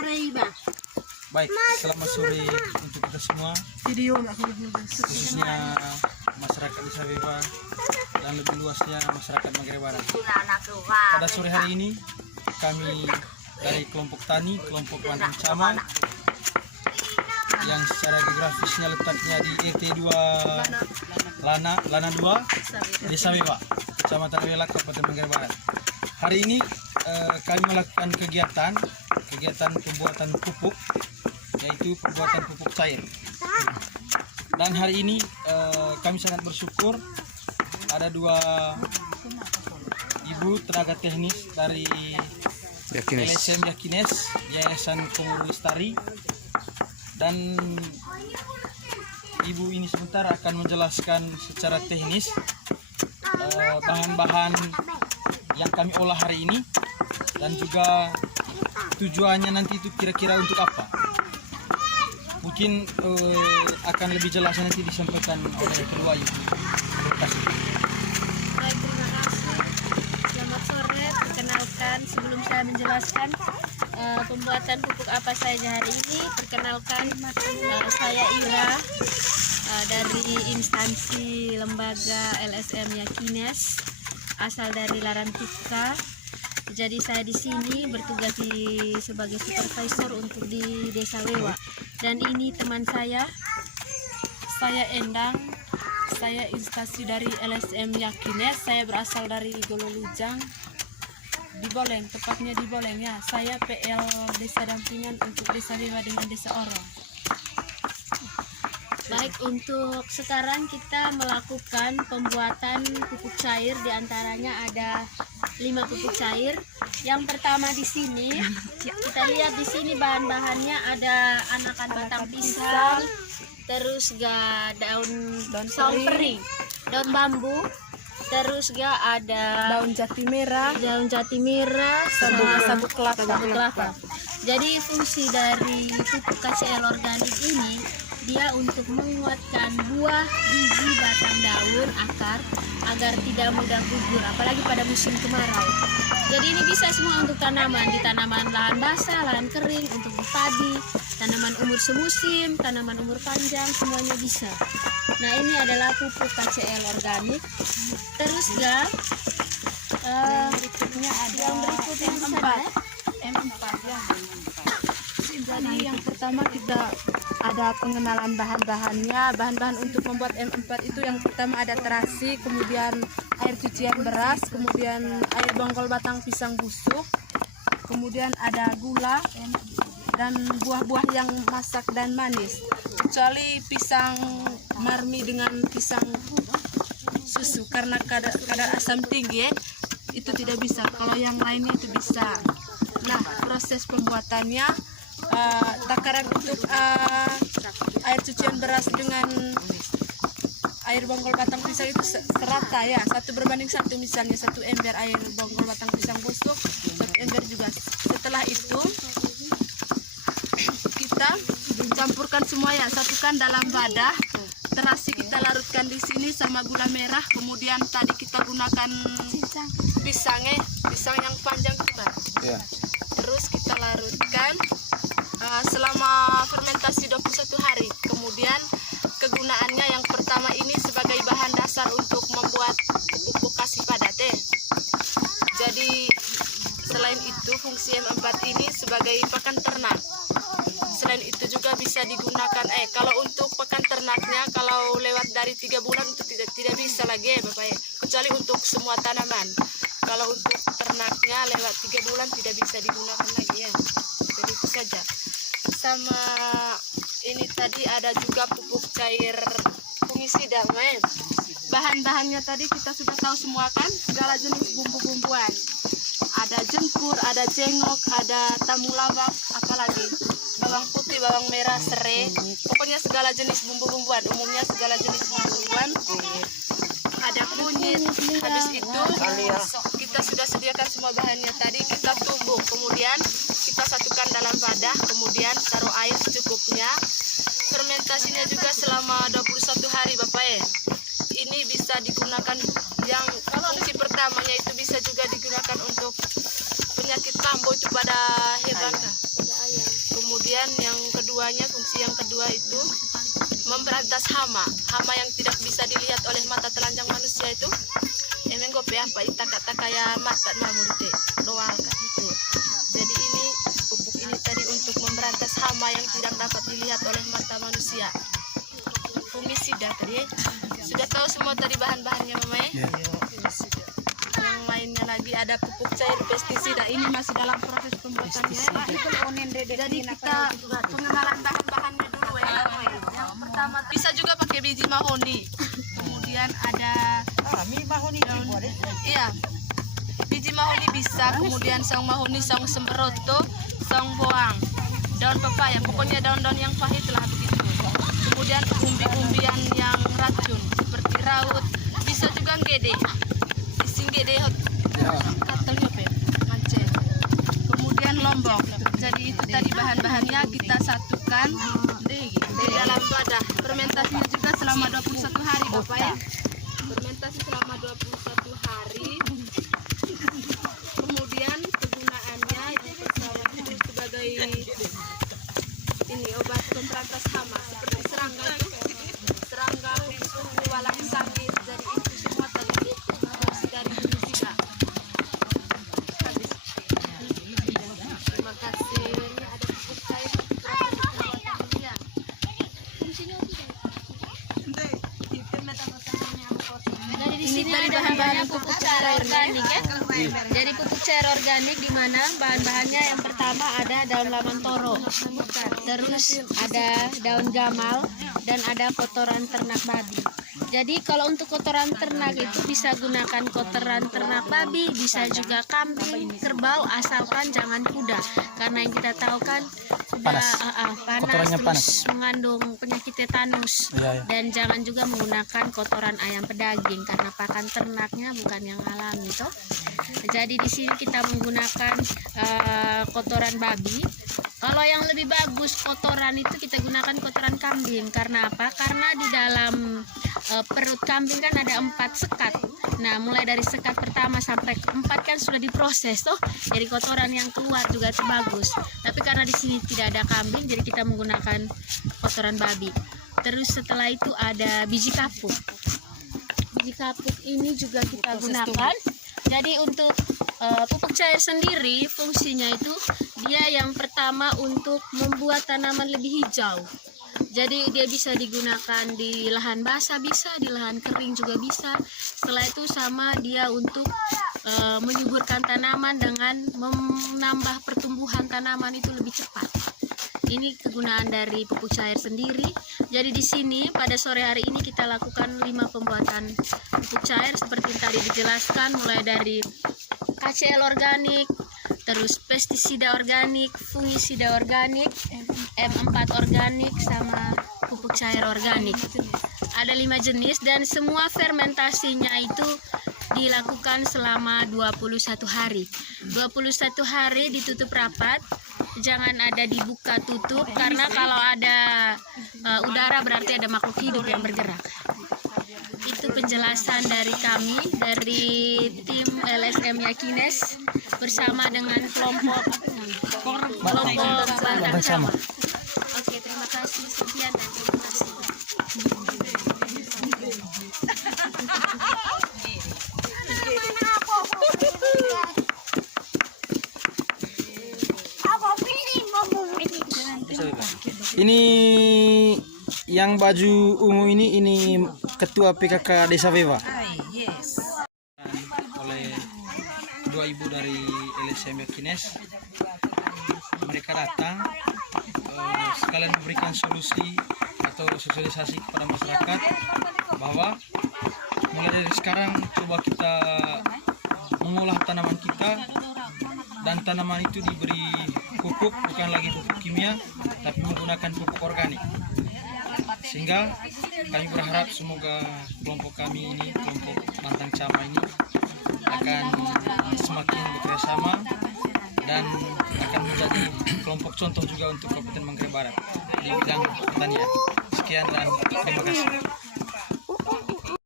Baik, selamat sore untuk kita semua, khususnya masyarakat Desa Beba dan lebih luasnya masyarakat Manggarai Barat. Pada sore hari ini kami dari kelompok tani, kelompok Bandung Cama yang secara geografisnya letaknya di ET2 Lana 2 Desa Beba, Kecamatan Wela, Kabupaten Manggarai Barat. Hari ini kami melakukan kegiatan pembuatan pupuk, yaitu pembuatan pupuk cair. Dan hari ini kami sangat bersyukur ada dua ibu tenaga teknis dari LSM Yakines, Yayasan Komoro Lestari, dan ibu ini sebentar akan menjelaskan secara teknis bahan-bahan yang kami olah hari ini dan juga tujuannya nanti itu kira-kira untuk apa. Mungkin akan lebih jelas nanti disampaikan oleh kedua ibu. Terima kasih. Baik, terima kasih. Selamat sore. Perkenalkan, sebelum saya menjelaskan pembuatan pupuk apa saja hari ini, perkenalkan saya Ira dari instansi lembaga LSM Yakines, asal dari Larantuka. Jadi saya di sini bertugas sebagai supervisor untuk di Desa Wewa. Dan ini teman saya Endang. Saya instansi dari LSM Yakines. Saya berasal dari Gololujang, di Boleng, tepatnya di Boleng ya. Saya PL Desa Dampingan untuk Desa Wewa dengan Desa Orong. Baik, untuk sekarang kita melakukan pembuatan pupuk cair, diantaranya ada 5 pupuk cair. Yang pertama di sini, kita lihat di sini bahan-bahannya ada anakan batang pisang, terus daun sampering, daun bambu, terus ada daun jati merah, sama sabuk kelapa. Jadi fungsi dari pupuk KCL organik ini, dia untuk menguatkan buah, biji, batang, daun, akar agar tidak mudah gugur, apalagi pada musim kemarau. Jadi ini bisa semua untuk tanaman, di tanaman lahan basah, lahan kering, untuk padi, tanaman umur semusim, tanaman umur panjang, semuanya bisa. Nah, ini adalah pupuk KCL organik. Terus Berikutnya ada yang berikutnya M4 ya. Jadi yang pertama kita ada pengenalan bahan-bahannya. Bahan-bahan untuk membuat M4 itu yang pertama ada terasi, kemudian air cucian beras, kemudian air bonggol batang pisang busuk, kemudian ada gula dan buah-buah yang masak dan manis. Kecuali pisang marmi dengan pisang susu karena kadar asam tinggi itu tidak bisa. Kalau yang lainnya itu bisa. Nah, proses pembuatannya takaran untuk air cucian beras dengan air bonggol batang pisang itu serata ya, 1:1 misalnya, 1 ember air bonggol batang pisang busuk, 1 ember juga. Setelah itu kita campurkan semua ya, satukan dalam wadah. Terasi kita larutkan di sini sama gula merah, kemudian tadi kita gunakan pisang yang panjang juga. Ya. Terus kita larutkan selama fermentasi 21 hari. Kemudian kegunaannya yang pertama ini sebagai bahan dasar untuk membuat pupuk kasih padat. Jadi selain itu fungsi M4 ini sebagai pakan ternak. Selain itu juga bisa digunakan kalau untuk pakan ternaknya, kalau lewat dari 3 bulan itu tidak bisa lagi ya Bapak ya, kecuali untuk semua tanaman. Kalau untuk ternaknya lewat 3 bulan tidak bisa digunakan lagi ya. Jadi itu saja. Sama ini tadi ada juga pupuk cair fungisida. Bahan-bahannya tadi kita sudah tahu semua kan, segala jenis bumbu-bumbuan. Ada jengkur, ada jengok, ada tamulawak, apalagi bawang putih, bawang merah, serai, pokoknya segala jenis bumbu-bumbuan. Umumnya segala jenis bumbu-bumbuan. Ada kunyit. Habis itu kita sudah sediakan semua bahannya tadi, kita tumbuk, kemudian kita satukan dalam wadah, kemudian taruh air secukupnya. Fermentasinya juga selama 21 hari Bapak ya. Ini bisa digunakan, yang fungsi pertamanya itu bisa juga digunakan untuk penyakit kambuh itu pada hewan, pada ayam. Kemudian yang keduanya, fungsi yang kedua itu memberantas hama yang tidak bisa dilihat oleh mata telanjang manusia itu. Emang gope apa itu kata kayak mata mamute doang kan itu. Jadi ini pupuk ini tadi untuk memberantas hama yang tidak dapat dilihat oleh mata manusia. Fungisida tadi. Sudah tahu semua tadi bahan-bahannya Mama ya? Yang lainnya lagi ada pupuk cair pestisida, ini masih dalam proses pembuatannya. Jadi kita pengenalan bahan-bahannya dulu ya. Yang pertama bisa juga pakai biji mahoni. Kemudian ada daun, iya, biji mahoni bisa. Kemudian saung mahoni, saung semberoto, saung boang, daun pepaya. Pokoknya daun-daun yang pahit lah begitu. Kemudian umbi-umbian yang racun seperti raut, bisa juga gede. Gede kemudian lombok. Jadi itu tadi bahan-bahannya kita satukan di dalam wadah. Fermentasinya juga selama 21 hari Bapak ya. Fermentasi selama 21 hari. Kemudian kegunaannya itu pertama itu sebagai ini obat pemberantas hama seperti serangga itu. Serangga, kupu, walang sangit. Jadi itu semua tadi dari Indonesia. Terima kasih. Ini ada pupuk cair ya. Jadi di sini ada bahan-bahan pupuk cair organik ya. Jadi pupuk cair organik di mana bahan-bahannya yang pertama ada daun laman toro, terus ada daun gamal dan ada kotoran ternak babi. Jadi kalau untuk kotoran ternak itu bisa gunakan kotoran ternak babi, bisa juga kambing, kerbau, asalkan jangan kuda. Karena yang kita tahu kan Panas. Kotorannya terus mengandung penyakit tetanus. Iya. Dan jangan juga menggunakan kotoran ayam pedaging karena pakan ternaknya bukan yang alami toh. Jadi di sini kita menggunakan kotoran babi. Kalau yang lebih bagus kotoran itu kita gunakan kotoran kambing. Karena apa? Karena di dalam perut kambing kan ada 4 sekat. Nah, mulai dari sekat pertama sampai keempat kan sudah diproses toh. Jadi kotoran yang keluar juga itu bagus. Tapi karena di sini tidak ada kambing, jadi kita menggunakan kotoran babi. Terus setelah itu ada biji kapuk. Biji kapuk ini juga kita gunakan. Jadi untuk pupuk cair sendiri fungsinya itu dia yang pertama untuk membuat tanaman lebih hijau. Jadi dia bisa digunakan di lahan basah, bisa di lahan kering juga bisa. Setelah itu sama dia untuk menyuburkan tanaman dengan menambah pertumbuhan tanaman itu lebih cepat. Ini kegunaan dari pupuk cair sendiri. Jadi di sini pada sore hari ini kita lakukan 5 pembuatan pupuk cair seperti yang tadi dijelaskan, mulai dari KCL organik, terus pestisida organik, fungisida organik, M4 organik, sama pupuk cair organik. Ada 5 jenis dan semua fermentasinya itu dilakukan selama 21 hari. 21 hari ditutup rapat, jangan ada dibuka tutup karena kalau ada udara berarti ada makhluk hidup yang bergerak. Itu penjelasan dari kami, dari tim LSM Yakines bersama dengan kelompok Bantang Sama. Oke, terima kasih. Sekian dan terima kasih. Ini yang baju ungu ini ketua PKK Desa Veva. Oleh dua ibu dari LSM Yakines. Mereka datang sekalian memberikan solusi atau sosialisasi kepada masyarakat bahwa mulai dari sekarang coba kita mengolah tanaman kita dan tanaman itu diberi pupuk, bukan lagi pupuk kimia tapi menggunakan pupuk organik, sehingga kami berharap semoga kelompok kami ini, kelompok Bantang Sama ini akan semakin bekerjasama dan akan menjadi kelompok contoh juga untuk Kabupaten Manggarai Barat di bidang pertanian. Sekian dan terima kasih.